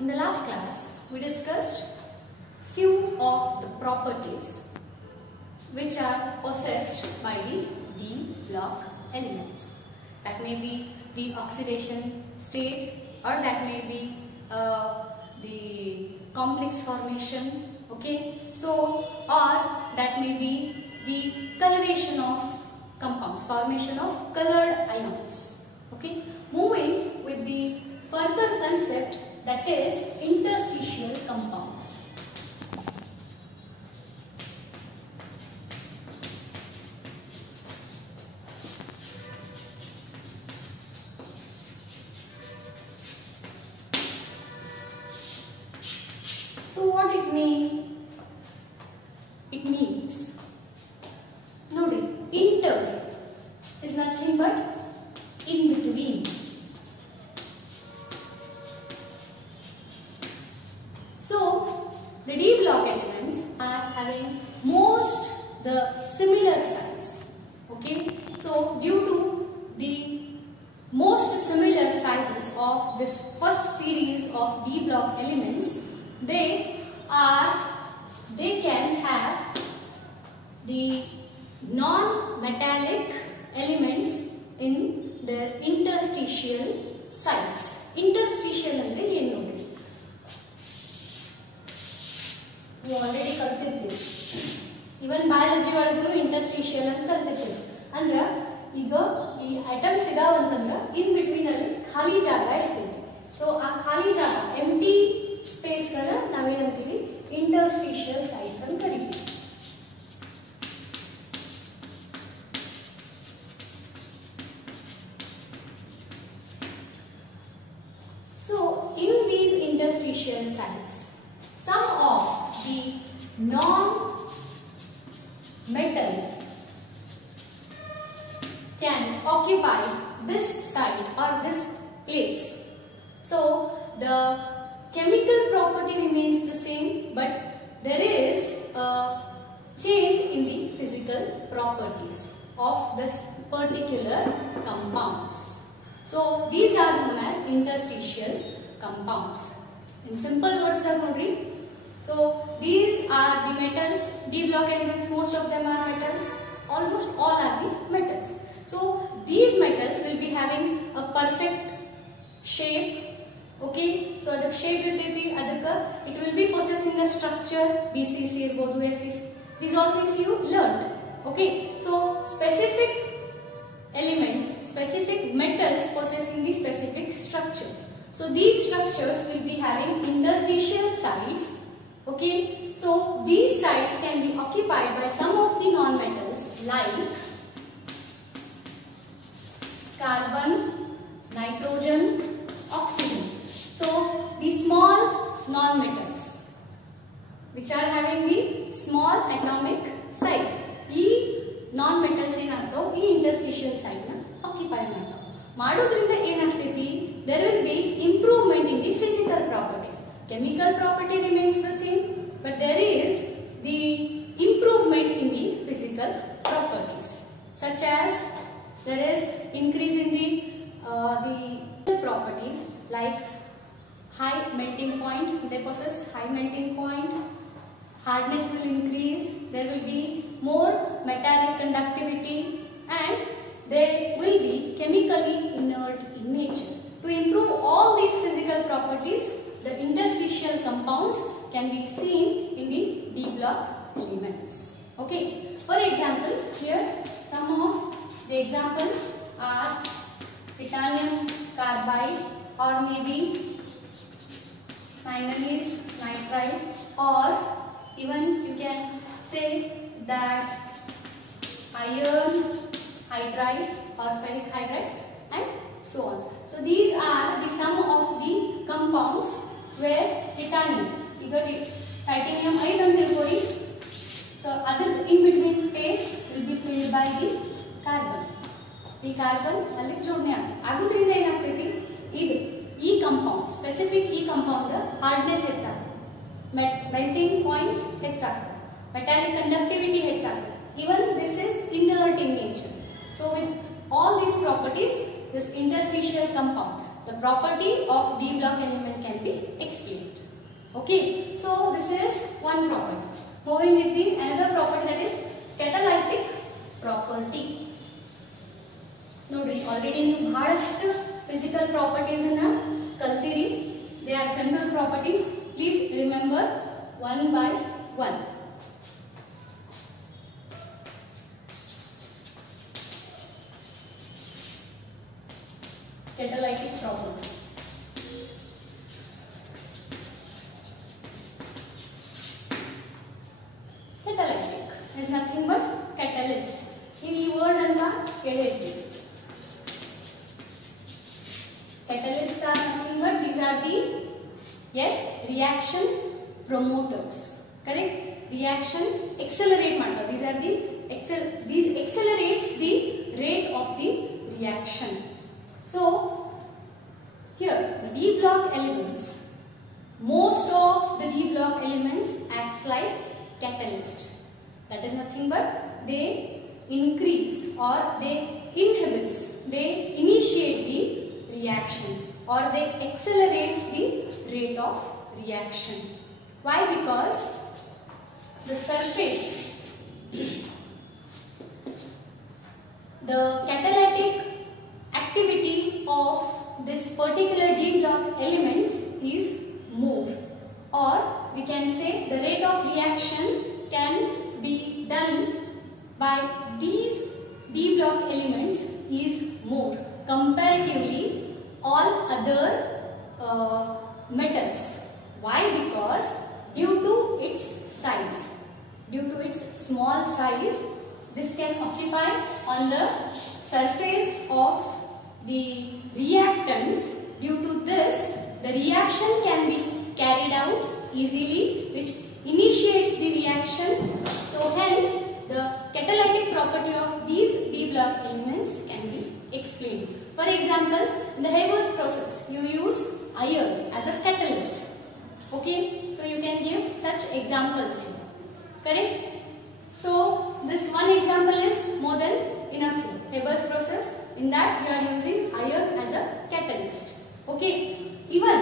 In the last class, we discussed few of the properties which are possessed by the D block elements. That may be the oxidation state, or that may be the complex formation, okay. So, or that may be the coloration of compounds, formation of colored ions, okay. Moving with the further concept, that is interstitial compounds. So what it means? It means, nodi, inter is nothing but in between. So the D block elements are having most the similar size, okay. So due to the most similar sizes of this first series of D block elements, they can have the non-metallic elements in their interstitial sites. Interstitial andre ಏನು ನೋಡಿ, ನೀವು already ಕಲ್ತಿರ್ತೀರಿ. ಇವನ್ biology ಒಳಗೂ interstitial ಅಂತ ಕಲ್ತಿರ್ತೀರಿ. ಅಂದ್ರೆ ಈಗ ಈ atoms ಇದಾವ ಅಂತಂದ್ರೆ ಇನ್ ಬಿಟ್ವೀನ್ ಅಲ್ಲಿ ಖಾಲಿ ಜಾಗ ಇರ್ತೈತಿ. ಸೊ ಆ ಖಾಲಿ ಜಾಗ ಎಂಟಿ ಸ್ಪೇಸ್ ಗಳ ನಾವೇನಂತೀವಿ ಇಂಟರ್ಸ್ಟಿಷಿಯಲ್ ಸೈಟ್ಸ್ ಅಂತ ಕರೀತೀವಿ. So in these interstitial sites, some of the non-metal can occupy this site or this place. So the chemical property remains the same, but there is a change in the physical properties of this particular compounds. So these are known as interstitial compounds. In simple words, so these are the metals, D block elements, most of them are metals, almost all are the metals. So these metals will be having a perfect shape, okay. So the shape it will be possessing the structure, BCC, XCC, these all things you learned, okay. So specific elements, specific metals possessing the specific structures. So these structures will be having interstitial sites, okay. So these sites can be occupied by some of the non-metals like carbon, nitrogen, oxygen. So these small non-metals which are having the small atomic size, non-metals ಏನಾಗ್ತಾವ ಈ interstitial site ನ occupy ಮಾಡ್ತಾವ. ಮಾಡೋದ್ರಿಂದ ಏನಾಗ್ತೈತಿ, there will be improvement in the physical properties. Chemical property remains the same, but there is the improvement in the physical properties, such as there is increase in the properties like high melting point. They possess high melting point. Hardness will increase, there will be more metallic conductivity, and they will be chemically inert in nature. To improve all these physical properties, the interstitial compounds can be seen in the D block elements, okay. For example, here some of the examples are titanium carbide, or maybe manganese nitride, or even you can say that iron hydride or ferric hydride, and so on. So these are the sum of the compounds where titanium, you got titanium iodine, so other in between space will be filled by the carbon. The carbon alli jodne agudrinda enagtiti idu ee compound, specific ee compound hardness ಹೆಚ್ಚಾಗುತ್ತೆ, melting points ಹೆಚ್ಚಾಗುತ್ತೆ, metallic conductivity ಹೆಚ್ಚಾಗುತ್ತೆ. Even this is inert in nature. So with all these properties, this interstitial compound, the property of D block element can be explained. Okay, so this is one property. Moving with the another property, that is catalytic property. Nodri, already ನೀವು ಬಹಳಷ್ಟು physical properties ಅನ್ನು ಕಲ್ತಿರಿ. They are general properties. Please remember one by one. Catalytic property. Catalytic is nothing but catalyst. ಈ word ಅಂತ ಕೇಳಿರ್ತೀವಿ. Catalysts are nothing but these are the reaction promoters. Correct? Reaction accelerate matter. These are the these accelerates the rate of the reaction. So here the D block elements, most of the D block elements acts like catalyst. That is nothing but they increase or they inhibits, they initiate the reaction or they accelerates the rate of reaction. Why? Because the surface, the catalytic activity of this particular D block elements is more, or we can say the rate of reaction can be done by these D block elements is more comparatively all other metals. Why? Because due to its size, due to its small size, this can occupy on the surface of the reactants. Due to this, the reaction can be carried out easily, which initiates the reaction. So hence the catalytic property of these D block elements can be explained. For example, in the Haber process, you use iron as a catalyst. Okay, so you can give such examples. Correct? So this one example is more than enough here. Haber's process, in that you are using iron as a catalyst. Okay, even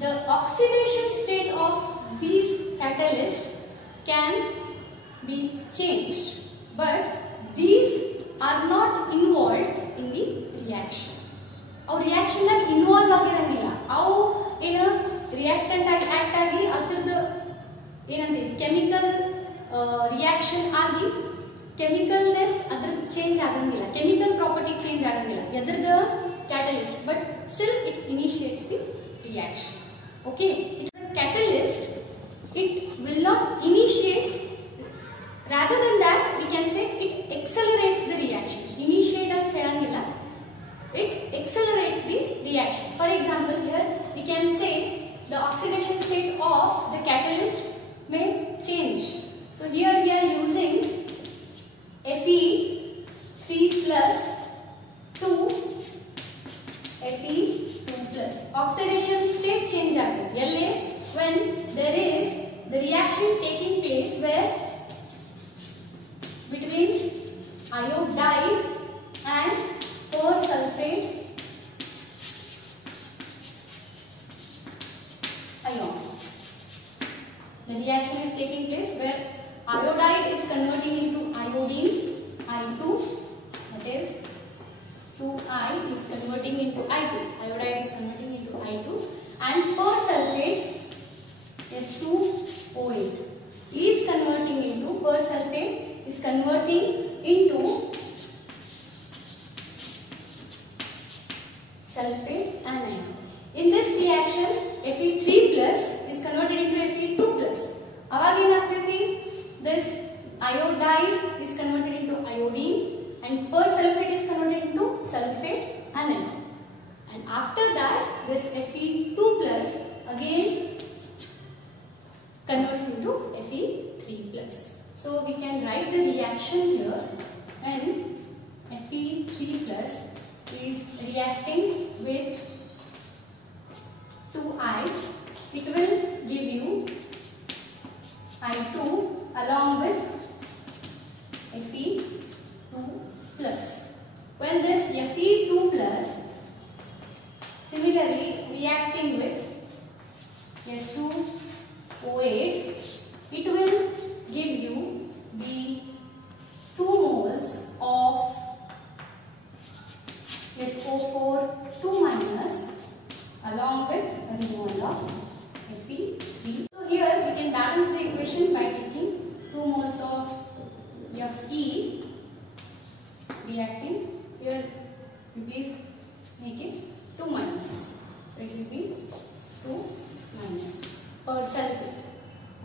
the oxidation state of these catalysts can be changed, but these are not involved in the reaction. Our reaction like involved ಆಗಿರಂಗಿಲ್ಲ. ಅವು ಏನು reactant ಆಗಿ act ಆಗಿ ಅದರದ್ದು ಏನಂತ chemical reaction ಆಗಿ ಕೆಮಿಕಲ್ನೆಸ್ ಅದ್ರ change ಆಗಂಗಿಲ್ಲ, chemical property change ಆಗಂಗಿಲ್ಲ ಎದ್ರದ್ದು catalyst, but still it initiates the reaction. Okay, catalyst, it will not initiate, rather than that we can say it accelerates the reaction. Initiate ಅಂತ ಹೇಳಂಗಿಲ್ಲ, it accelerates the reaction. For example, here we can say the oxidation state of the catalyst may change. So here we are using Fe3 plus 2 Fe2 plus. Oxidation state change agade yalle when there is the reaction taking place where between iodide and persulfate ion. The reaction is taking place where iodide is converting into iodine, I2, that is 2I is converting into I2, iodide is converting into I2, and persulfate S2O8 is converting into, persulfate is converting into sulfate anion. In this reaction, Fe3 plus is converted into Fe2 plus. Avag enagtೈತಿ, this iodide is converted into iodine and persulfate is converted into sulfate anion. And after that, this Fe2 plus again converts into Fe3 plus. So we can write the reaction here, and Fe3 plus is reacting with 2I. It will give you I2 along with Fe2 plus. When this Fe2 plus similarly reacting with S2 with the removal of Fe3. So here we can balance the equation by taking 2 moles of Fe reacting. Here we please make it 2 minus. So it will be 2 minus per sulfate.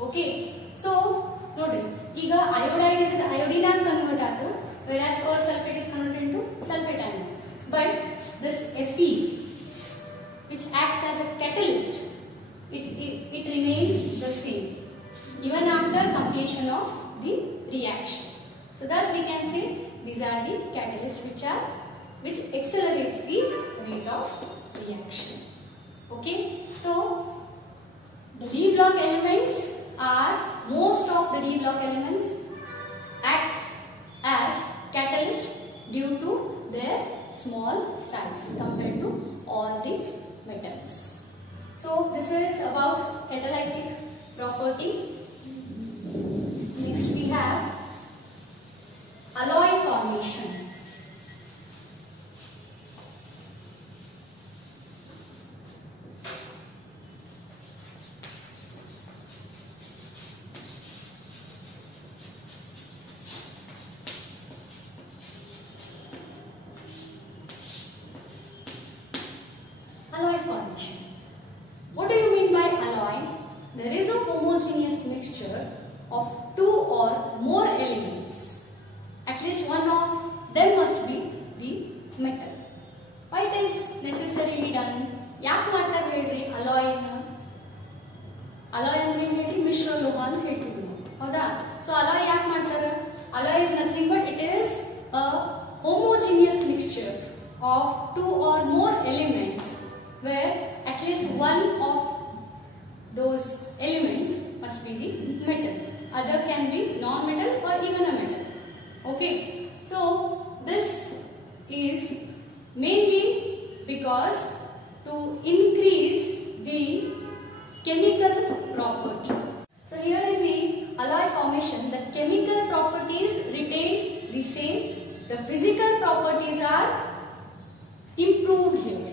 Okay. So nodri ಈಗ iodide is iodine and convert ಆಯ್ತು, whereas per sulfate is converted into sulfate ion. But this Fe, which acts as a catalyst, it remains the same even after completion of the reaction. So thus we can say these are the catalysts which accelerates the rate of reaction. Okay. So the D block elements are, most of the D block elements acts as catalyst due to their small size compared to all the metals. So this is about catalytic property. Next we have alloy formation. Alloy formation. What do you mean by alloy? There is a homogeneous mixture of 2 or more elements. At least one of them must be the metal. Why it is necessarily done? ಯಾಕೆ ಮಾಡ್ತಾರೆ ಹೇಳ್ರಿ alloy ನ? alloy ಅಂದ್ರೆ ಏನು ಹೇಳ್ರಿ? ಮಿಶ್ರ ಲೋಹ ಅಂತ ಹೇಳ್ತೀವಿ ನಾವು, ಹೌದಾ? So alloy ಯಾಕೆ ಮಾಡ್ತಾರೆ? Alloy is nothing but it is a homogeneous mixture of 2 or more elements where at least one of those elements must be the metal. Other can be non-metal or even a metal. Okay. So this is mainly because to increase the chemical property. So here in the alloy formation, the chemical properties retain the same. The physical properties are improved here.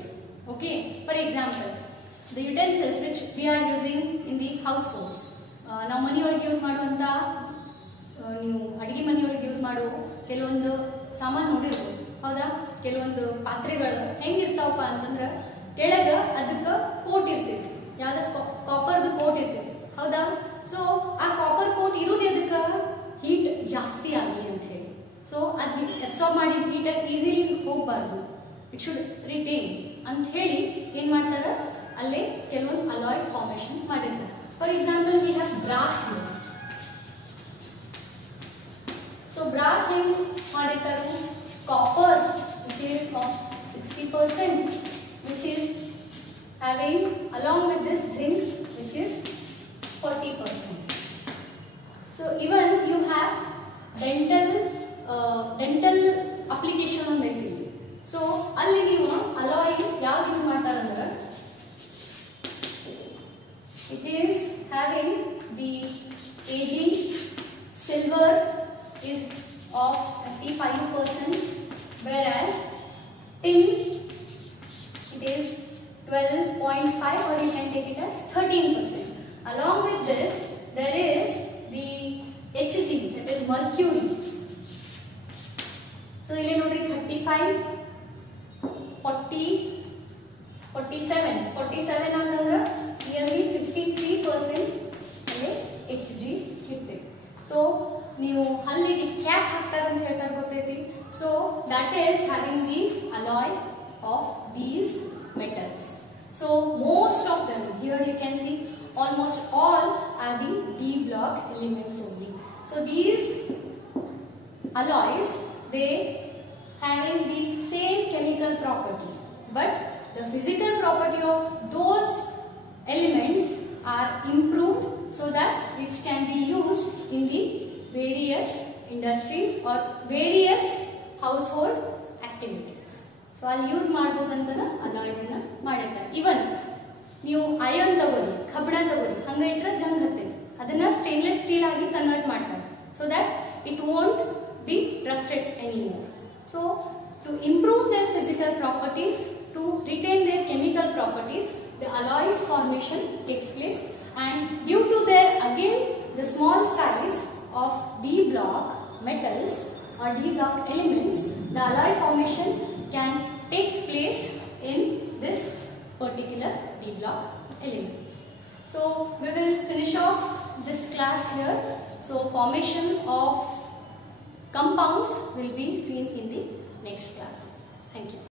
Okay. For example, the utensils which we are using in the households. ನಾವು ಮನೆಯೊಳಗೆ use ಮಾಡುವಂತ, ನೀವು ಅಡಿಗೆ ಮನೆಯೊಳಗೆ use ಮಾಡೋ ಕೆಲವೊಂದು ಸಾಮಾನು ನೋಡಿರ್ಬೋದು, ಹೌದಾ? ಕೆಲವೊಂದು ಪಾತ್ರೆಗಳು ಹೆಂಗಿರ್ತಾವಪ್ಪ ಅಂತಂದ್ರೆ ಕೆಳಗೆ ಅದಕ್ಕೆ ಕೋಟ್ ಇರ್ತೈತಿ, ಯಾವ್ದ ಕಾಪರ್ದು ಕೋಟ್ ಇರ್ತೈತಿ, ಹೌದಾ? ಸೊ ಆ ಕಾಪರ್ ಕೋಟ್ ಇರೋದು ಅದಕ್ಕೆ ಹೀಟ್ ಜಾಸ್ತಿ ಆಗಲಿ ಅಂತ ಹೇಳಿ. ಸೊ ಅದು ಅಬ್ಸಾರ್ಬ್ ಮಾಡಿದ ಹೀಟ್ ಈಸಿಲಿ ಹೋಗಬಾರ್ದು, ಇಟ್ ಶುಡ್ ರಿಟೇನ್ ಅಂತ ಹೇಳಿ ಏನ್ ಮಾಡ್ತಾರೆ, ಅಲ್ಲೇ ಕೆಲವೊಂದು ಅಲಾಯ್ ಫಾರ್ಮೇಶನ್ ಮಾಡಿರ್ತಾರೆ. For example we have brass here. So brass ಹೆಂಗ್ ಮಾಡಿರ್ತಾರೆ? Copper which is of 60% which is having along with this zinc which is 40%. So even you have dental application on the thing. So ಅಲ್ಲಿ ನೀವು alloy ಯಾವ್ದು use ಮಾಡ್ತಾರೆ ಅಂದ್ರೆ it is having the aging. Silver is of 35%, whereas tin it is 12.5 or you can take it as 13%. Along with this there is the Hg, that is mercury. So ಇಲ್ಲಿ ನೋಡ್ರಿ 35, 40, 47 ಅಂತಂದ್ರೆ nearly 53% ಅಲ್ಲಿ Hg ಇರುತ್ತೆ. So ನೀವು ಹಲ್ಲಿಗೆ cap ಹಾಕ್ತಾರೆ ಅಂತ ಹೇಳ್ತಾರೆ ಗೊತ್ತೈತಿ. So that is having the alloy of these metals. So most of them here you can see almost all are the D block elements only. So these alloys, they having the same chemical property, but the physical property of those elements are improved so that which can be used in the various industries or various household activities. So I'll use ಮಾಡಬಹುದು ಅಂತ alloys ಅನ್ನು ಮಾಡಿರ್ತಾರೆ. even ನೀವು iron ತಗೊಳ್ಳಿ, ಕಬ್ಬಿಣ ತಗೊಳ್ಳಿ, ಹಂಗ ಇಟ್ರೆ ಜಂಗ್ ಹತ್ತೈತಿ, ಅದನ್ನ ಸ್ಟೇನ್ಲೆಸ್ ಸ್ಟೀಲ್ ಆಗಿ ಕನ್ವರ್ಟ್ ಮಾಡ್ತಾರೆ so that it won't be rusted anymore. So to improve their physical properties, to to retain their chemical properties, the alloys formation takes place, and due to their again the small size of D block metals or D block elements, the alloy formation can takes place in this particular D block elements. So we will finish off this class here. So formation of compounds will be seen in the next class. Thank you.